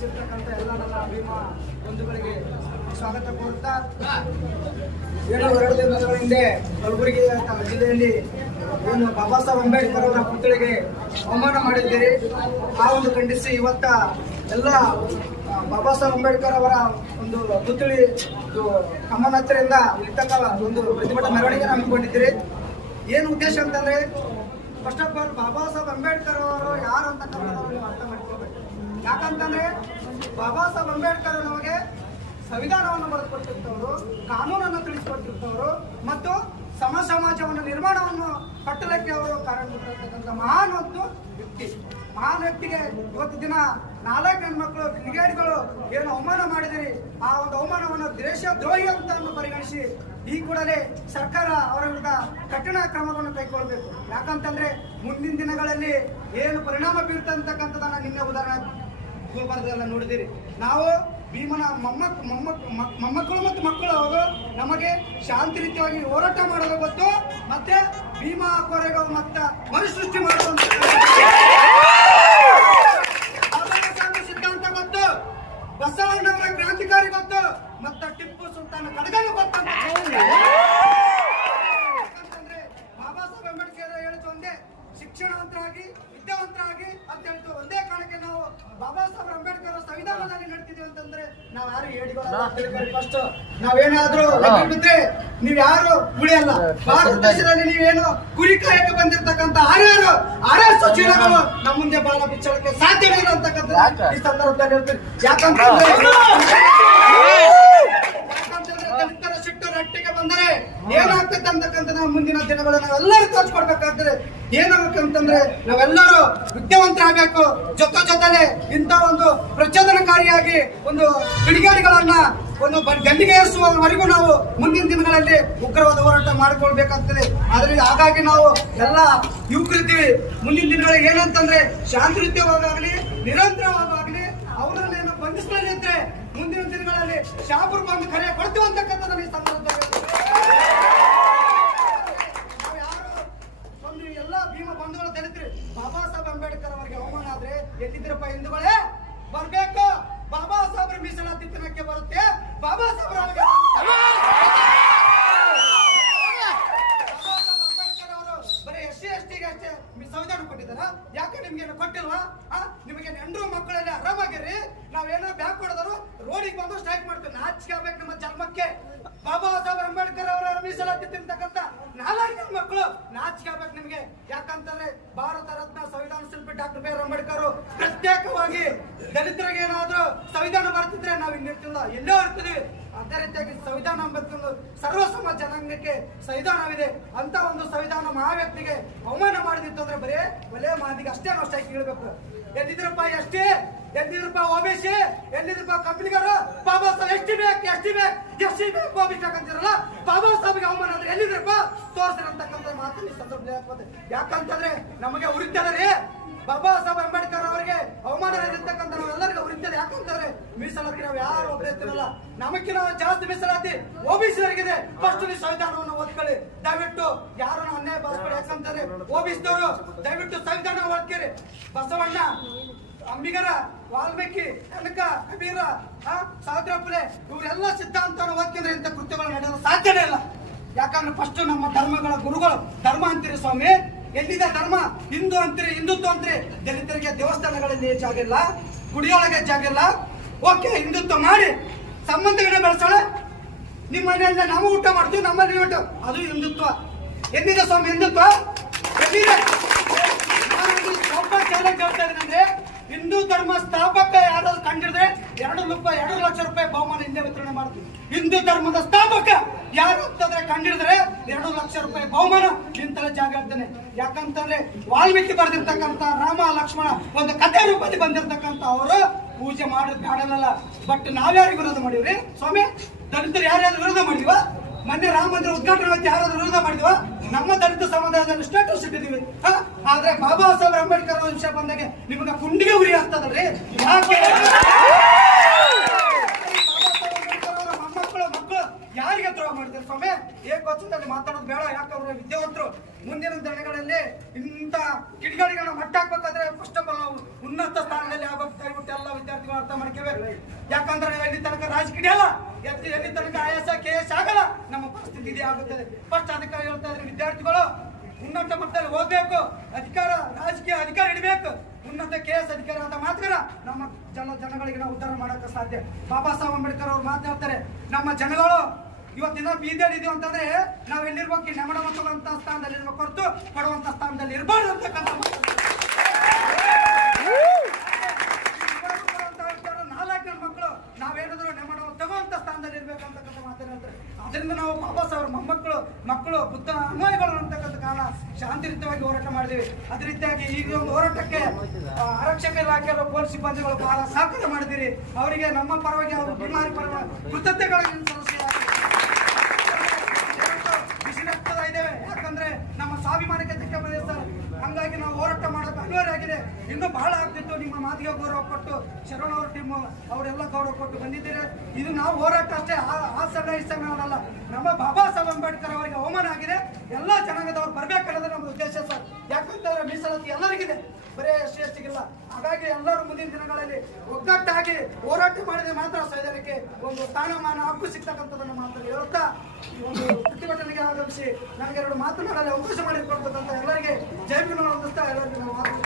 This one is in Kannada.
ಆಗಮಿಸಿರ್ತಕ್ಕಂಥ ಎಲ್ಲ ನನ್ನ ಭೀಮಾ ಬಂಧುಗಳಿಗೆ ಸ್ವಾಗತ ಕೋರುತ್ತಾ ಏನು ಎರಡು ದಿನಗಳ ಹಿಂದೆ ಕಲಬುರಗಿ ಜಿಲ್ಲೆಯಲ್ಲಿ ಒಂದು ಬಾಬಾ ಸಾಹೇಬ್ ಅಂಬೇಡ್ಕರ್ ಅವರ ಪುತ್ಥಳಿಗೆ ಅವಮಾನ ಮಾಡಿದ್ದೀರಿ. ಆ ಒಂದು ಖಂಡಿಸಿ ಇವತ್ತ ಎಲ್ಲ ಬಾಬಾ ಸಾಹೇಬ್ ಅಂಬೇಡ್ಕರ್ ಅವರ ಒಂದು ಪುತ್ಳಿ ಇದು ಕಮ್ಮನ ಹತ್ತಿರದಿಂದ ಇರ್ತಕ್ಕ ಒಂದು ಪ್ರತಿಭಟನೆ ಮೆರವಣಿಗೆ ಹಮ್ಮಿಕೊಂಡಿದ್ದೀರಿ. ಏನು ಉದ್ದೇಶ ಅಂತಂದ್ರೆ first of all Baba Saheb Ambedkar ಅವರು ಯಾರು ಅಂತ ಅರ್ಥ ಮಾಡ್ಕೋಬೇಕು ಯಾಕಂತಂದ್ರೆ ಬಾಬಾ ಸಾಹೇಬ್ ಅಂಬೇಡ್ಕರ್ ನಮಗೆ ಸಂವಿಧಾನವನ್ನು ಬರೆದುಕೊಟ್ಟಿರ್ತವರು ಕಾನೂನನ್ನು ತಿಳಿಸಿಕೊಟ್ಟಿರ್ತವರು ಮತ್ತು ಸಮ ಸಮಾಜವನ್ನು ನಿರ್ಮಾಣವನ್ನು ಕಟ್ಟಲಿಕ್ಕೆ ಅವರು ಕಾರಣವಾಗಿರ್ತಕ್ಕಂಥ ಮಹಾನ್ ಒಂದು ವ್ಯಕ್ತಿ. ಮಹಾನ್ ವ್ಯಕ್ತಿಗೆ ಇವತ್ತು ದಿನ ನಾಲ್ಕು ಹೆಣ್ಮಕ್ಳು ಕ್ರಿಕೆಟ್ಗಳು ಏನು ಅವಮಾನ ಮಾಡಿದಿರಿ, ಆ ಒಂದು ಅವಮಾನವನ್ನು ದೇಶ ದ್ರೋಹಿ ಅಂತ ಪರಿಗಣಿಸಿ ಈ ಕೂಡಲೇ ಸರ್ಕಾರ ಅವರ ವಿರುದ್ಧ ಕಠಿಣ ಕ್ರಮವನ್ನು ಕೈಗೊಳ್ಳಬೇಕು. ಯಾಕಂತಂದ್ರೆ ಮುಂದಿನ ದಿನಗಳಲ್ಲಿ ಏನು ಪರಿಣಾಮ ಬೀರ್ತಕ್ಕಂಥದನ್ನ ನಿನ್ನೆ ಉದಾಹರಣೆ ಗುಲ್ಬರ್ಗದಲ್ಲ ನೋಡಿದಿರಿ. ನಾವು ಭೀಮನ ಮೊಮ್ಮಕ್ ಮೊಮ್ಮಕ್, ಮಕ್- ಮೊಮ್ಮಕ್ಕಳು ಮತ್ತು ಮಕ್ಕಳು ಅವರು ನಮಗೆ ಶಾಂತಿ ರೀತಿಯಾಗಿ ಹೋರಾಟ ಮಾಡೋದು ಗೊತ್ತು. ಮತ್ತೆ ಭೀಮಾ ಕೊರೆಗಳು ಮತ್ತ ಮರುಸೃಷ್ಟಿ ಮಾಡುವಂತ ಆದರ್ಶ ಸಿದ್ಧಾಂತ ಗೊತ್ತು ಬಸವಣ್ಣವರ ಕ್ರಾಂತಿಕಾರಿ ಗೊತ್ತು ಮತ್ತ ಟಿಪ್ಪು ಸುಲ್ತಾನ ಕಡಗನು ಗೊತ್ತು ಯಾಕಂತಂದ್ರೆ ಬಾಬಾ ಸಾಹೇಬ್ ಅಂಬೇಡ್ಕರ್ ಹೇಳಿದ್ದು ಒಂದೇ ಶಿಕ್ಷಣವಂತರಾಗಿ ವಿದ್ಯಾವಂತರಾಗಿ ಅಂತ ಹೇಳ್ತು ಒಂದೇ ಕಾರಣಕ್ಕೆ ನಾವು ಬಾಬಾ ಸಾಹೇಬ್ ಅಂಬೇಡ್ಕರ್ ಅವರ ಸಂವಿಧಾನದಲ್ಲಿ ನಡ್ತಿದೀವಿ ಅಂತಂದ್ರೆ ನಾವು ಯಾರು ಹೇಳಿಕೊಳ್ಳಿ ಫಸ್ಟ್ ನಾವೇನಾದ್ರೂ ಬಿದ್ರೆ ನೀವ್ ಯಾರು ಉಳಿಯಲ್ಲ. ಭಾರತ ದೇಶದಲ್ಲಿ ನೀವೇನು ಗುರಿ ಕಾಯಕ್ಕೆ ಬಂದಿರ್ತಕ್ಕಂಥ ಆರ್ಯಾರು ಆರ್ಯಾರು ಚೀಲಗಳು ನಮ್ಮ ಮುಂದೆ ಬಾಲ ಬಿಚ್ಚಳಕ್ಕೆ ಸಾಧ್ಯವೇ ಇಲ್ಲ ಅಂತಕ್ಕಂಥ ಈ ಸಂದರ್ಭದಲ್ಲಿ ಹೇಳ್ತೀನಿ. ಯಾಕಂತಂದ್ರೆ ಸಿಟ್ಟು ರಟ್ಟಿಗೆ ಬಂದರೆ ಏನಾಗ್ತದೆ ಅಂತಕ್ಕಂಥ ನಾವು ಮುಂದಿನ ದಿನಗಳು ನಾವೆಲ್ಲರೂ ತೋರ್ಸ್ಕೊಡ್ಬೇಕಾದ್ರೆ ಏನಾಗಬೇಕಂತಂದ್ರೆ ನಾವೆಲ್ಲರೂ ವಿದ್ಯಾವಂತರಾಗಬೇಕು ಜೊತೆ ಜೊತೆಲೆ ಇಂಥ ಒಂದು ಪ್ರಚೋದನಕಾರಿಯಾಗಿ ಒಂದು ಕಿಡಿಗೇಡಿಗಳನ್ನ ಒಂದು ಗಲ್ಲಿಗೆ ಏರಿಸುವವರೆಗೂ ನಾವು ಮುಂದಿನ ದಿನಗಳಲ್ಲಿ ಉಗ್ರವಾದ ಹೋರಾಟ ಮಾಡಿಕೊಳ್ಬೇಕಾಗ್ತದೆ ಆದ್ರಿಂದ ಹಾಗಾಗಿ ನಾವು ಎಲ್ಲ ಯುವಕರಿದ್ದೀವಿ. ಮುಂದಿನ ದಿನಗಳಲ್ಲಿ ಏನಂತಂದ್ರೆ ಶಾಂತಿಯುತವಾಗಲಿ, ನಿರಂತರವಾಗಲಿ, ಅವರನ್ನೇನು ಬಂಧಿಸಲಿದ್ರೆ ಮುಂದಿನ ದಿನಗಳಲ್ಲಿ ಶಾಪುರ್ ಬಂದು ಕರೆ ಕೊಡ್ತೀವಿ ಈ ಸಂದರ್ಭದಲ್ಲಿ ನಾವು ಯಾರು ಒಂದು ಎಲ್ಲ ಭೀಮ ಬಂಧುಗಳು ದಲಿತರು ಬಾಬಾ ಸಾಹೇಬ್ ಅಂಬೇಡ್ಕರ್ ಅವರಿಗೆ ಅವಮಾನ ಆದ್ರೆ ಎಲ್ಲಿದ್ರಪ್ಪ ಹಿಂದೂಗಳೇ? ಬರ್ಬೇಕು. ಬಾಬಾ ಸಾಹೇಬ್ರ ಮೀಸಲಾತಿ ತಿನ್ನಕ್ಕೆ ಬರುತ್ತೆ. ಬಾಬಾ ಸಾಹೇಬ್ರ ಅಂಬೇಡ್ಕರ್ ಅವರು ಬರೀ ಎಸ್ ಸಿ ಎಸ್ ಅಷ್ಟೇ ಸಂವಿಧಾನ ಕೊಟ್ಟಿದ್ದಾರ? ಯಾಕೆ ನಿಮ್ಗೆ ಕೊಟ್ಟಿಲ್ವಾ? ನಿಮಗೆ ಹೆಂಡ್ರು ಮಕ್ಕಳೆಲ್ಲ ಆರಾಮಾಗಿರಿ. ನಾವೇನೋ ಬ್ಯಾಕ್ ಕೊಡೋದ್ರು ರೋಡಿಗೆ ಬಂದು ಸ್ಟ್ರೈಕ್ ಮಾಡ್ತೀವಿ. ನಾಚಿಕೆ ಆಗ್ಬೇಕು ನಮ್ಮ ಜನ್ಮಕ್ಕೆ ಬಾಬಾ ಸಾಹೇಬ್ ಅಂಬೇಡ್ಕರ್ ಅವರ ಮೀಸಲಾತಿ ಮಕ್ಕಳು ನಾಚಿಕೆ ನಿಮಗೆ. ಯಾಕಂತಂದ್ರೆ ಭಾರತ ರತ್ನ ಸಂವಿಧಾನ ಶಿಲ್ಪಿ ಡಾಕ್ಟರ್ ಬಿ ಆರ್ ಅಂಬೇಡ್ಕರ್ ಪ್ರತ್ಯೇಕವಾಗಿ ದಲಿತರಿಗೆ ಏನಾದರೂ ಸಂವಿಧಾನ ಬರ್ತಿದ್ರೆ ನಾವು ಇನ್ನಿರ್ತಿಲ್ಲ ಎಲ್ಲೋ ಇರ್ತೀವಿ. ಅದೇ ರೀತಿಯಾಗಿ ಸಂವಿಧಾನ ಎಂಬತ್ತೊಂದು ಸರ್ವಸಮ ಜನಾಂಗಕ್ಕೆ ಸಂವಿಧಾನವಿದೆ. ಅಂತ ಒಂದು ಸಂವಿಧಾನ ಮಹಾ ವ್ಯಕ್ತಿಗೆ ಅವಮಾನ ಮಾಡಿದಿತ್ತು ಅಂದ್ರೆ ಬರೀ ಒಲೆ ಮಾದಿಗೆ ಅಷ್ಟೇ ನಾವು ಸ್ಟ್ರೈಕ್ ಹೇಳ್ಬೇಕು. ಎಲ್ಲಿದ್ರಪ್ಪ ಎಷ್ಟೇ ಎಲ್ಲಿದ್ರಪ್ಪ ಓಬಿಸಿ ಎಲ್ಲಿದ್ರಪ್ಪ ಕಂಪ್ನಿಗಾರು ಬಾಬಾ ಸಾಹೇಬ್ ಎಷ್ಟಿ ಬೇಕು ಎಷ್ಟಿ ಬೇಕು ಎಷ್ಟಿ ಬೇಕು ಓಬಿಸಿ ಅಂತಿರಲ್ಲ ಬಾಬಾ ಸಾಹೇಬ್ಗೆ ಅವಮಾನ ಅಂದ್ರೆ ಎಲ್ಲಿದ್ರಪ್ಪ? ತೋರಿಸಿರಂತಕ್ಕಂಥ ಮಾತನ್ನ ಈ ಸಂದರ್ಭದಲ್ಲಿ ಯಾಕಂತಂದ್ರೆ ನಮಗೆ ಉರಿತದ ರೀ. ಬಾಬಾ ಸಾಹೇಬ್ ಅಂಬೇಡ್ಕರ್ ಅವರಿಗೆ ಅವಮಾನ ಇರ್ತಕ್ಕಂಥ ನಾವೆಲ್ಲರಿಗೂ ಉರಿತದೆ ಯಾಕಂತಂದ್ರೆ ಮೀಸಲಾತಿ ನಾವು ಯಾರು ಒಬ್ಬರೇ ಇರ್ತಿರಲ್ಲ ನಮಗಿನ ಜಾಸ್ತಿ ಮೀಸಲಾತಿ ಓಬಿಸಿದವರಿಗಿದೆ ಫಸ್ಟ್ ನೀವು ಸಂವಿಧಾನವನ್ನು ಓದ್ಕೊಳ್ಳಿ. ದಯವಿಟ್ಟು ಯಾರನ್ನು ಅನ್ಯಾಯ ಬಾರಿಸ್ಬೇಡಿ ಯಾಕಂತಂದ್ರೆ ಓಬಿಸಿದವರು ದಯವಿಟ್ಟು ಸಂವಿಧಾನ ಓದ್ಕೇರಿ. ಬಸವಣ್ಣ ಅಂಬಿಗರ ವಾಲ್ಮೀಕಿ ಕನಕ ಕಬೀರ ಆ, ಸಾವಿತ್ರಿ ಫುಲೆ ಇವರೆಲ್ಲ ಸಿದ್ಧಾಂತವನ್ನು ಓದ್ಕೊಂಡ್ರೆ ಇಂಥ ಕೃತ್ಯಗಳು ನಡೆಯಲು ಸಾಧ್ಯನೇ ಇಲ್ಲ. ಯಾಕಂದ್ರೆ ಫಸ್ಟ್ ನಮ್ಮ ಧರ್ಮಗಳ ಗುರುಗಳು ಧರ್ಮ ಅಂತೀರಿ ಸ್ವಾಮಿ. ಎಲ್ಲಿದೆ ಧರ್ಮ? ಹಿಂದೂ ಅಂತೀರಿ, ಹಿಂದುತ್ವ ಅಂತೀರಿ? ದಲಿತರಿಗೆ ದೇವಸ್ಥಾನಗಳಲ್ಲಿ ಜಾಗ ಗುಡಿಯೊಳಗೆ ಜಾಗ ಓಕೆ, ಹಿಂದುತ್ವ ಮಾಡಿ. ಸಂಬಂಧಗಳನ್ನ ಬೆಳೆಸೋಣ ನಿಮ್ಮ ಮನೆಯಿಂದ ನಾವು ಊಟ ಮಾಡ್ತೀವಿ ನಮ್ಮಲ್ಲಿ ಊಟ. ಅದು ಹಿಂದುತ್ವ. ಎಲ್ಲಿದೆ ಸ್ವಾಮಿ, ಹಿಂದುತ್ವ? ಎಲ್ಲಿದೆ? ಒಬ್ಬ ಹೇಳ್ತಾ ಇದ್ದೀನಿ ಹಿಂದೂ ಧರ್ಮ ಸ್ಥಾಪಕ ಯಾರಾದ್ರೂ ಕಂಡಿದ್ರೆ ಎರಡು ರೂಪಾಯಿ ಎರಡು ಲಕ್ಷ ರೂಪಾಯಿ ಬಹುಮಾನ ಹಿಂದೆ ವಿತರಣೆ ಮಾಡ್ತೀವಿ. ಹಿಂದೂ ಧರ್ಮದ ಸ್ಥಾಪಕ ಯಾರು ಅಂತಂದ್ರೆ ಕಂಡಿಡಿದ್ರೆ ಎರಡು ಲಕ್ಷ ರೂಪಾಯಿ ಬಹುಮಾನ ನಿಂತಲೇ ಜಾಗ ಇರ್ತೇನೆ. ಯಾಕಂತಂದ್ರೆ ವಾಲ್ಮೀಕಿ ಬರೆದಿರ್ತಕ್ಕಂತ ರಾಮ, ಲಕ್ಷ್ಮಣ ಒಂದು ಕಥೆ ರೂಪದಲ್ಲಿ ಬಂದಿರತಕ್ಕಂತ ಅವರು ಪೂಜೆ ಮಾಡೋದು ಕಾಡಲ್ಲ ಬಟ್ ನಾವ್ಯಾರಿಗೆ ವಿರೋಧ ಮಾಡಿವ್ರಿ? ಸ್ವಾಮಿ, ದಲಿತರು ಯಾರ್ಯಾರು ವಿರೋಧ ಮಾಡಿದ್ವಾ ಮೊನ್ನೆ ರಾಮ ಮಂದಿರ ಉದ್ಘಾಟನೆ ಯಾರಾದ್ರೂ ವಿರೋಧ ಮಾಡಿದ್ವ ನಮ್ಮ ದಲಿತ ಸಮುದಾಯದಲ್ಲಿ ಸ್ಟೇಟಸ್ ಇಟ್ಟಿದ್ದೀವಿ? ಆದ್ರೆ ಬಾಬಾ ಸಾಹೇಬ್ ಅಂಬೇಡ್ಕರ್ ವಿಷಯ ಬಂದಾಗ ನಿಮ್ಗೆ ಕುಂಡಿಗೆ ಉರಿ ಆಗ್ತದಲ್ರಿ? ಯಾರಿಗೆ ದ್ರೋಹ ಮಾಡಿದ್ರು ಸ್ವಾಮಿ. ಏಕವಚನದಲ್ಲಿ ಮಾತಾಡೋದು ಬೇಡ. ಯಾಕಂದ್ರೆ ವಿದ್ಯಾವಂತರು? ಮುಂದಿನ ದಿನಗಳಲ್ಲಿ ಇಂಥ ಮಟ್ಟ ಹಾಕ್ಬೇಕಾದ್ರೆ ಫಸ್ಟ್ ಆಫ್ ಆಲ್ ನಾವು ಉನ್ನತ ಸ್ಥಾನದಲ್ಲಿ ಆಗಬೇಕು ದಯವಿಟ್ಟು ಎಲ್ಲ ವಿದ್ಯಾರ್ಥಿಗಳು ಅರ್ಥ ಮಾಡ್ಕೋಬೇಕು ಯಾಕಂದ್ರೆ ಎಲ್ಲಿ ತನಕ ರಾಜಕೀಯ ಅಲ್ಲ, ಎಲ್ಲಿ ಎಲ್ಲಿ ತನಕ ಆಯಾಸ ಕೆ ಎಸ್ ಆಗಲ್ಲ, ನಮ್ಮ ಪರಿಸ್ಥಿತಿ ಇದೇ ಆಗುತ್ತದೆ. ಫಸ್ಟ್ ಅದಕ್ಕೆ ಹೇಳ್ತಾ ಇದ್ರೆ ವಿದ್ಯಾರ್ಥಿಗಳು ಉನ್ನತ ಮಟ್ಟದಲ್ಲಿ ಓದ್ಬೇಕು, ಅಧಿಕಾರ, ರಾಜಕೀಯ ಅಧಿಕಾರ ಇಡಬೇಕು. ಉನ್ನತ ಕೆ ಎಸ್ ಅಧಿಕಾರ ಅಂತ ಮಾತ್ರ ನಮ್ಮ ಜನ ಜನಗಳಿಗೆ ನಾವು ಉದ್ಧಾರ ಮಾಡಕ್ಕೆ ಸಾಧ್ಯ. ಬಾಬಾ ಸಾಹೇಬ್ ಅಂಬೇಡ್ಕರ್ ಅವ್ರು ಮಾತನಾಡ್ತಾರೆ ನಮ್ಮ ಜನಗಳು ಇವತ್ತಿನ ಬೀದಿಯಲ್ಲಿ ಇದೀವಿ ಅಂತಂದ್ರೆ ನಾವ್ ಎಲ್ಲಿರ್ಬೇಕು ನಮಡ ಮಕ್ಕಳಂತ ಸ್ಥಾನದಲ್ಲಿ ಇರ್ಬೇಕು ಹೊರತು ಕೊಡುವಂತ ಸ್ಥಾನದಲ್ಲಿ ಇರಬಾರ್ದು ಅಂತಕ್ಕಂಥ ನಾಲ್ಕು ಮಕ್ಕಳು ತಗೋಂತ ಸ್ಥಾನದಲ್ಲಿ ಅದರಿಂದ ನಾವು ಬಾಬಾ ಸಾಹೇಬ್ರ ಮೊಮ್ಮಕ್ಕಳು, ಮಕ್ಕಳು ಬುದ್ಧ ಅನ್ವಯಗಳು ಅಂತಕ್ಕಂಥ ಕಾರಣ ಶಾಂತಿಯುತವಾಗಿ ಹೋರಾಟ ಮಾಡಿದ್ವಿ. ಅದೇ ರೀತಿಯಾಗಿ ಈಗ ಒಂದು ಹೋರಾಟಕ್ಕೆ ಆರಕ್ಷಕ ಇಲಾಖೆಯ ಪೊಲೀಸ್ ಸಿಬ್ಬಂದಿಗಳು ಬಹಳ ಸಹಕಾರ ಮಾಡಿದಿರಿ. ಅವರಿಗೆ ನಮ್ಮ ಪರವಾಗಿ ಅವರು ಬಿಮಾರಿ ಪರವಾಗಿ ಕೃತಜ್ಞತೆಗಳನ್ನು ಸಲ್ಲಿಸಲಾಗಿದೆ ಬಿಸಿ ರಕ್ತದ ಇದ್ದೇವೆ ಯಾಕಂದ್ರೆ ನಮ್ಮ ಸ್ವಾಭಿಮಾನಕ್ಕೆ ಧಕ್ಕೆ ಬಂದಿದೆ ಸರ್ ಹಂಗಾಗಿ ನಾವು ಹೋರಾಟ ಮಾಡೋದು ಅನಿವಾರ್ಯ ಆಗಿದೆ ಇನ್ನೂ ಬಹಳ ಆಗ್ತಿತ್ತು ನಿಮ್ಮ ಮಾತಿಗೆ ಗೌರವ ಕೊಟ್ಟು ಶರಣ್ ಅವ್ರ ಟೀಮು ಅವರೆಲ್ಲ ಗೌರವ ಕೊಟ್ಟು ಬಂದಿದ್ದೀರಿ. ಇದು ನಾವು ಹೋರಾಟ ಅಷ್ಟೇ, ಆ- ಸಣ್ಣ ಈ ಸಣ್ಣ ಅವರಲ್ಲ ನಮ್ಮ ಬಾಬಾ ಸಾಹೇಬ್ ಅಂಬೇಡ್ಕರ್ ಅವರಿಗೆ ಅವಮಾನ ಆಗಿದೆ. ಎಲ್ಲ ಜನಾಂಗದವ್ರು ಬರ್ಬೇಕನ್ನೋದು ನಮ್ಮ ಉದ್ದೇಶ ಸರ್. ಯಾಕಂತಂದ್ರೆ ಮೀಸಲಾತಿ ಎಲ್ಲರಿಗಿದೆ. ಬರೀ ಎಸ್ ಎಸ್ಟಿಗಿಲ್ಲ ಹಾಗಾಗಿ ಎಲ್ಲರೂ ಮುಂದಿನ ದಿನಗಳಲ್ಲಿ ಒಗ್ಗಟ್ಟಾಗಿ ಹೋರಾಟ ಮಾಡಿದ್ರೆ ಮಾತ್ರ ಸೈನಿಕರಿಗೆ ಒಂದು ಸ್ಥಾನಮಾನ, ಹಕ್ಕು ಸಿಗ್ತಕ್ಕಂಥದ್ದನ್ನು ಮಾತ್ರ ಹೇಳುತ್ತಾ, ಈ ಒಂದು ಪ್ರತಿಭಟನೆಗೆ ಆಗಮಿಸಿ ನನಗೆ ಎರಡು ಮಾತನಾಡಲು ಅವಕಾಶ ಮಾಡಿಕೊಡ್ತಕ್ಕಂಥ ಎಲ್ಲರಿಗೆ ಜೈಮಿನ ಹೊಂದಿಸ್ತಾ ನಾನು ಮಾತು